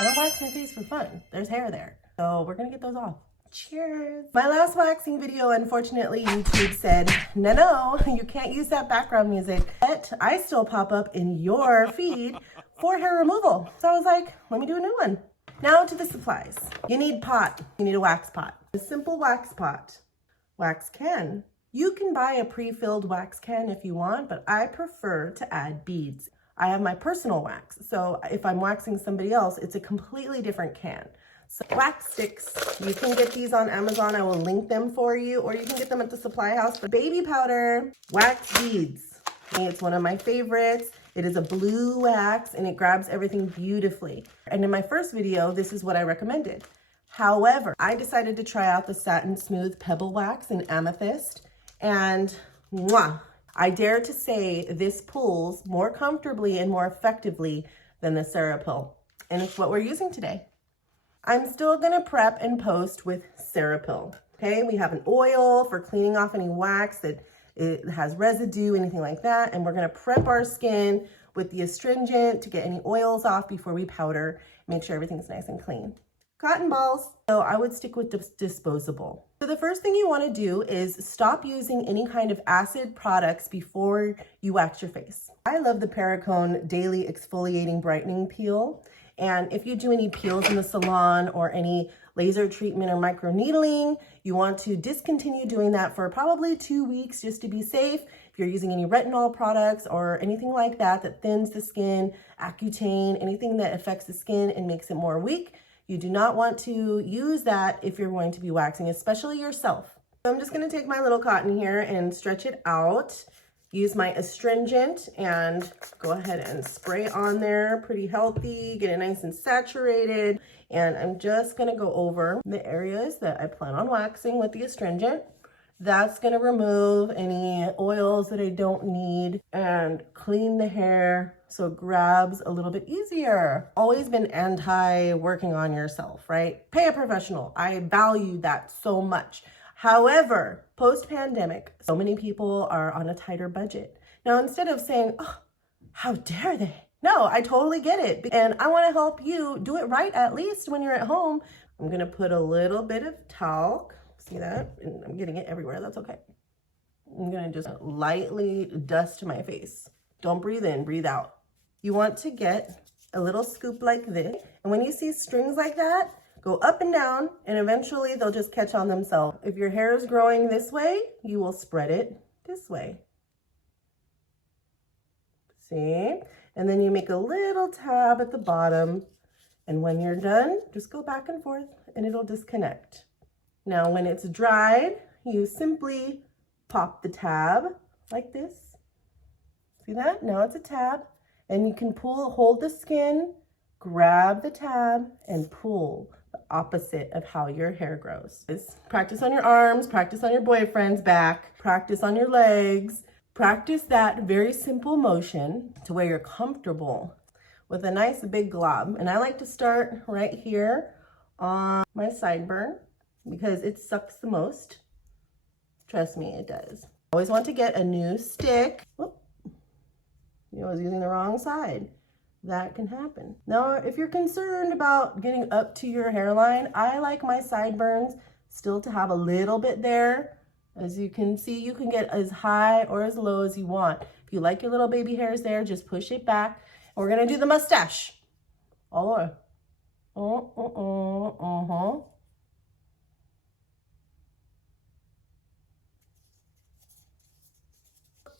I don't wax my face for fun. There's hair there. So we're gonna get those off. Cheers. My last waxing video, unfortunately, YouTube said, no, you can't use that background music. But I still pop up in your feed for hair removal. So I was like, let me do a new one. Now to the supplies. You need pot. You need a wax pot. A simple wax pot. Wax can. You can buy a pre-filled wax can if you want, but I prefer to add beads. I have my personal wax. So if I'm waxing somebody else, it's a completely different can. So wax sticks, you can get these on Amazon. I will link them for you, or you can get them at the supply house. But baby powder, wax beads. It's one of my favorites. It is a blue wax and it grabs everything beautifully. And in my first video, this is what I recommended. However, I decided to try out the Satin Smooth Pebble Wax in Amethyst, and mwah, I dare to say this pulls more comfortably and more effectively than the Cerapil. And it's what we're using today. I'm still gonna prep and post with Cerapil. Okay, we have an oil for cleaning off any wax that it has residue, anything like that. And we're gonna prep our skin with the astringent to get any oils off before we powder, make sure everything's nice and clean. Cotton balls, so I would stick with disposable. So the first thing you wanna do is stop using any kind of acid products before you wax your face. I love the Perricone Daily Exfoliating Brightening Peel. And if you do any peels in the salon or any laser treatment or microneedling, you want to discontinue doing that for probably 2 weeks just to be safe. If you're using any retinol products or anything like that that thins the skin, Accutane, anything that affects the skin and makes it more weak, you do not want to use that if you're going to be waxing, especially yourself. So I'm just gonna take my little cotton here and stretch it out. Use my astringent and go ahead and spray on there pretty healthy, get it nice and saturated. And I'm just gonna go over the areas that I plan on waxing with the astringent. That's gonna remove any oils that I don't need and clean the hair so it grabs a little bit easier. Always been anti working on yourself, right? Pay a professional. I value that so much. However, post-pandemic, so many people are on a tighter budget. Now, instead of saying, oh, how dare they? No, I totally get it. And I want to help you do it right, at least when you're at home. I'm going to put a little bit of talc. See that? And I'm getting it everywhere. That's okay. I'm going to just lightly dust my face. Don't breathe in, breathe out. You want to get a little scoop like this. And when you see strings like that, go up and down, and eventually they'll just catch on themselves. If your hair is growing this way, you will spread it this way. See? And then you make a little tab at the bottom, and when you're done, just go back and forth, and it'll disconnect. Now, when it's dried, you simply pop the tab like this. See that? Now it's a tab, and you can pull, hold the skin, grab the tab, and pull. The opposite of how your hair grows. Practice on your arms, practice on your boyfriend's back, practice on your legs. Practice that very simple motion to where you're comfortable with a nice big glob. And I like to start right here on my sideburn because it sucks the most. Trust me, it does. Always want to get a new stick. Whoop. I was using the wrong side. That can happen. Now, if you're concerned about getting up to your hairline, I like my sideburns still to have a little bit there. As you can see, you can get as high or as low as you want. If you like your little baby hairs there, just push it back. And we're gonna do the mustache. All the way.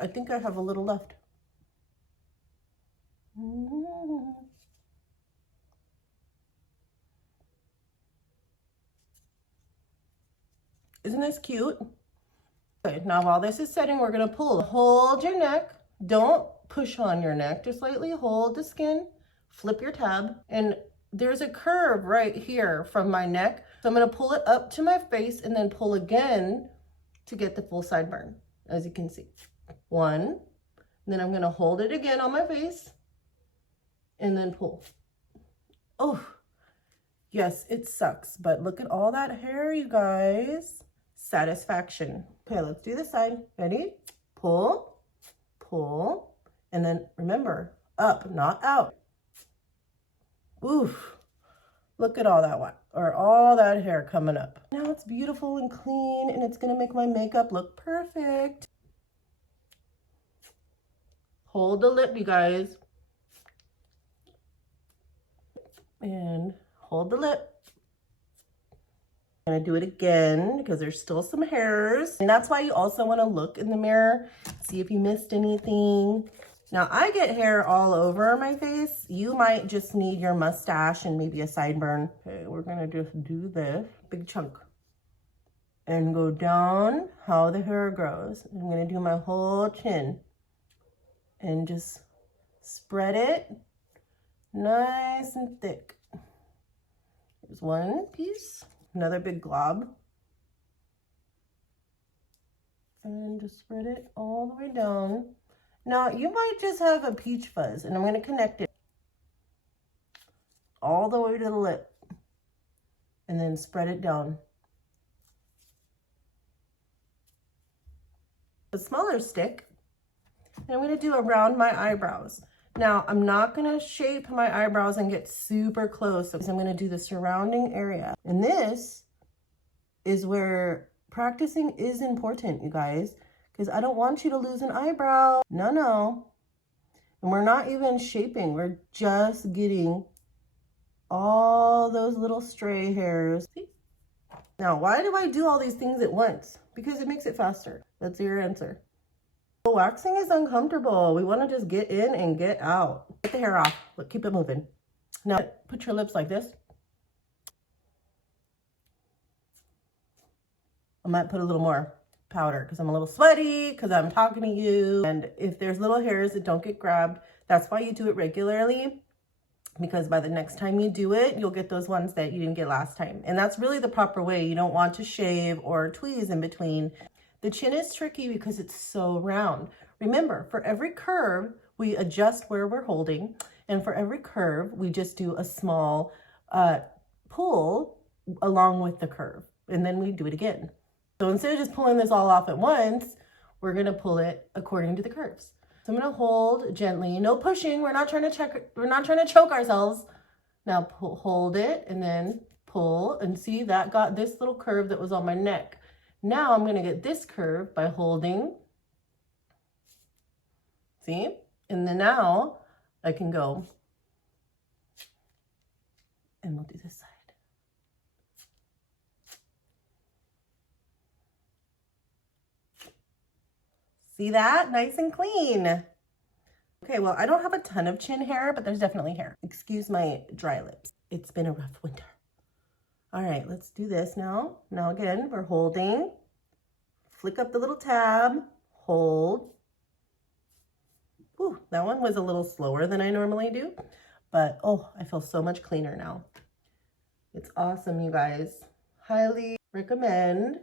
I think I have a little left. Isn't this cute? Okay, now while this is setting, we're gonna pull. Hold your neck. Don't push on your neck. Just lightly hold the skin, flip your tab, and there's a curve right here from my neck. So I'm gonna pull it up to my face and then pull again to get the full sideburn, as you can see. One, then I'm gonna hold it again on my face and then pull. Oh, yes, it sucks, but look at all that hair, you guys. Satisfaction. Okay, let's do this side. Ready? Pull, and then remember, up, not out. Oof. Look at all that all that hair coming up. Now it's beautiful and clean, and it's gonna make my makeup look perfect. Hold the lip, you guys. And hold the lip. I'm gonna do it again because there's still some hairs. And that's why you also wanna look in the mirror, see if you missed anything. Now I get hair all over my face. You might just need your mustache and maybe a sideburn. Okay, we're gonna just do this big chunk and go down how the hair grows. I'm gonna do my whole chin and just spread it nice and thick. Here's one piece, another big glob. And just spread it all the way down. Now, you might just have a peach fuzz, and I'm going to connect it all the way to the lip and then spread it down. A smaller stick, and I'm going to do around my eyebrows. Now, I'm not going to shape my eyebrows and get super close because I'm going to do the surrounding area. And this is where practicing is important, you guys. Because I don't want you to lose an eyebrow. No. And we're not even shaping. We're just getting all those little stray hairs. See? Now, why do I do all these things at once? Because it makes it faster. That's your answer. Waxing is uncomfortable. We want to just get in and get out. Get the hair off, but keep it moving. Now, put your lips like this. I might put a little more powder because I'm a little sweaty, because I'm talking to you. And if there's little hairs that don't get grabbed, that's why you do it regularly, because by the next time you do it, you'll get those ones that you didn't get last time. And that's really the proper way. You don't want to shave or tweeze in between. The chin is tricky because it's so round. Remember, for every curve, we adjust where we're holding. And for every curve, we just do a small pull along with the curve. And then we do it again. So instead of just pulling this all off at once, we're going to pull it according to the curves. So I'm going to hold gently, no pushing. We're not trying to choke ourselves. Now hold it and then pull, and see that got this little curve that was on my neck. Now I'm going to get this curve by holding. See? And then now I can go and we'll do this side. See that? Nice and clean. Okay, well, I don't have a ton of chin hair, but there's definitely hair. Excuse my dry lips. It's been a rough winter. All right, let's do this now. Now again, we're holding. Flick up the little tab. Hold. Ooh, that one was a little slower than I normally do, but oh, I feel so much cleaner now. It's awesome, you guys. Highly recommend,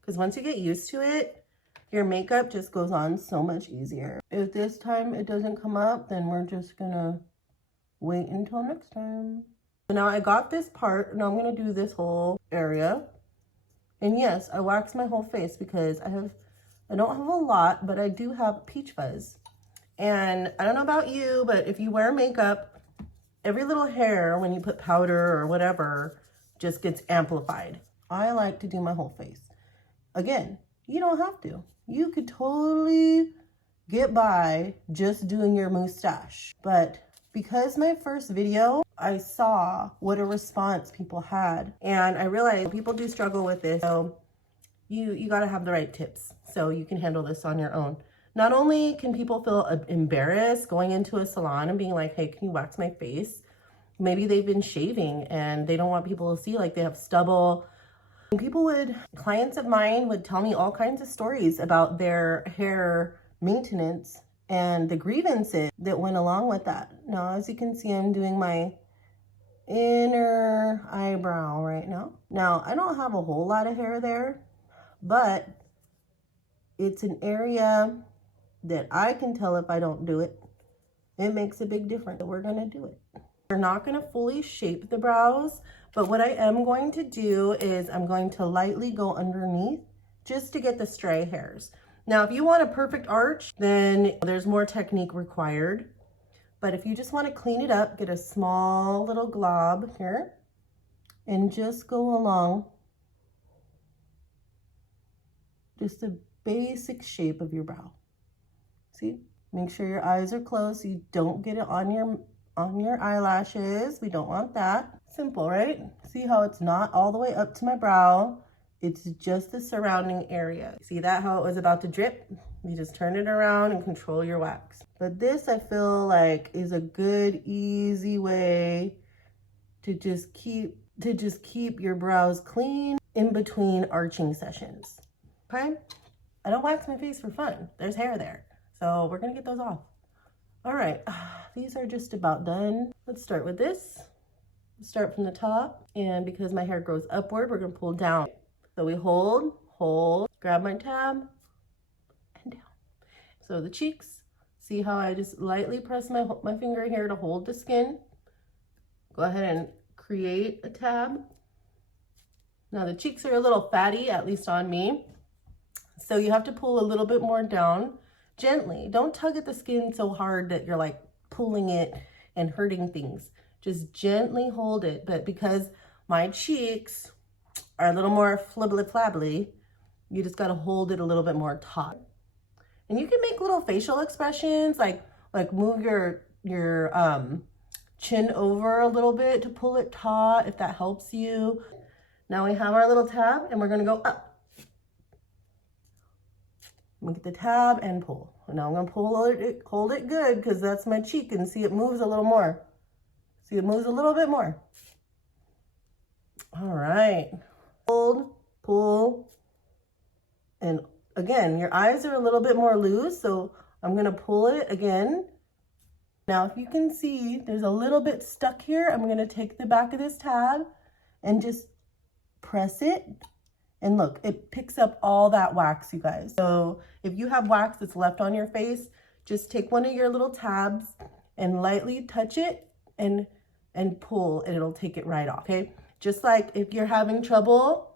because once you get used to it, your makeup just goes on so much easier. If this time it doesn't come up, then we're just gonna wait until next time. So now I got this part, now I'm gonna do this whole area. And yes, I wax my whole face because I don't have a lot, but I do have peach fuzz. And I don't know about you, but if you wear makeup, every little hair when you put powder or whatever just gets amplified. I like to do my whole face. Again, you don't have to. You could totally get by just doing your mustache. But because my first video, I saw what a response people had. And I realized people do struggle with this. So you gotta have the right tips so you can handle this on your own. Not only can people feel embarrassed going into a salon and being like, hey, can you wax my face? Maybe they've been shaving and they don't want people to see like they have stubble. Clients of mine would tell me all kinds of stories about their hair maintenance and the grievances that went along with that. Now, as you can see, I'm doing my inner eyebrow right now. Now, I don't have a whole lot of hair there, but it's an area that I can tell if I don't do it. It makes a big difference. We're gonna do it. We're not gonna fully shape the brows, but what I am going to do is I'm going to lightly go underneath just to get the stray hairs. Now, if you want a perfect arch, then there's more technique required. But if you just want to clean it up, get a small little glob here and just go along just the basic shape of your brow. See? Make sure your eyes are closed so you don't get it on your eyelashes. We don't want that. Simple, right? See how it's not all the way up to my brow. It's just the surrounding area. See that, how it was about to drip? You just turn it around and control your wax. But this, I feel like, is a good, easy way to just keep your brows clean in between arching sessions. Okay? I don't wax my face for fun. There's hair there. So we're gonna get those off. All right, these are just about done. Let's start with this. Start from the top, and because my hair grows upward, we're gonna pull down. So we hold, grab my tab, and down. So the cheeks, see how I just lightly press my finger here to hold the skin. Go ahead and create a tab. Now the cheeks are a little fatty, at least on me. So you have to pull a little bit more down, gently. Don't tug at the skin so hard that you're like pulling it and hurting things. Just gently hold it. But because my cheeks are a little more flibbly flabbly, you just gotta hold it a little bit more taut. And you can make little facial expressions, like move your chin over a little bit to pull it taut, if that helps you. Now we have our little tab, and we're gonna go up. Look at the tab and pull. Now I'm gonna hold it good, because that's my cheek, and see it moves a little more. See, it moves a little bit more. All right. Hold, pull, and again, your eyes are a little bit more loose, so I'm gonna pull it again. Now, if you can see, there's a little bit stuck here. I'm gonna take the back of this tab and just press it. And look, it picks up all that wax, you guys. So if you have wax that's left on your face, just take one of your little tabs and lightly touch it and pull, and it'll take it right off, okay? Just like if you're having trouble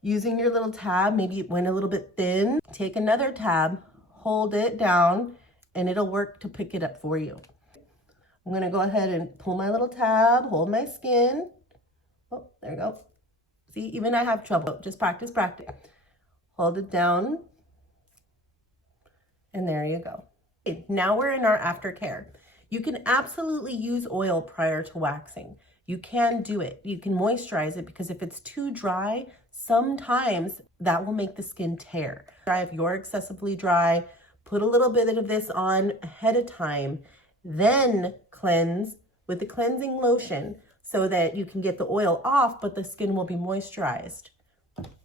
using your little tab, maybe it went a little bit thin, take another tab, hold it down, and it'll work to pick it up for you. I'm gonna go ahead and pull my little tab, hold my skin. Oh, there you go. See, even I have trouble. Just practice, practice. Hold it down, and there you go. Okay, now we're in our aftercare. You can absolutely use oil prior to waxing. You can do it. You can moisturize it, because if it's too dry, sometimes that will make the skin tear. If you're excessively dry, put a little bit of this on ahead of time, then cleanse with the cleansing lotion so that you can get the oil off, but the skin will be moisturized.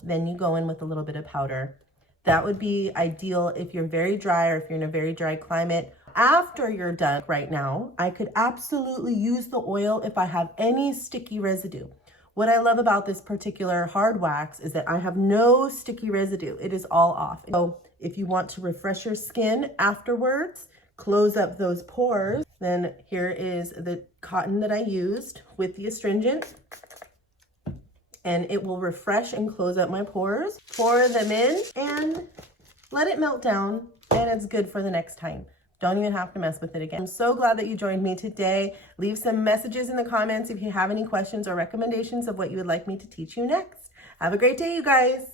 Then you go in with a little bit of powder. That would be ideal if you're very dry or if you're in a very dry climate. After you're done right now, I could absolutely use the oil if I have any sticky residue. What I love about this particular hard wax is that I have no sticky residue. It is all off. So if you want to refresh your skin afterwards, close up those pores, then here is the cotton that I used with the astringent, and it will refresh and close up my pores. Pour them in and let it melt down, and it's good for the next time. Don't even have to mess with it again. I'm so glad that you joined me today. Leave some messages in the comments if you have any questions or recommendations of what you would like me to teach you next. Have a great day, you guys.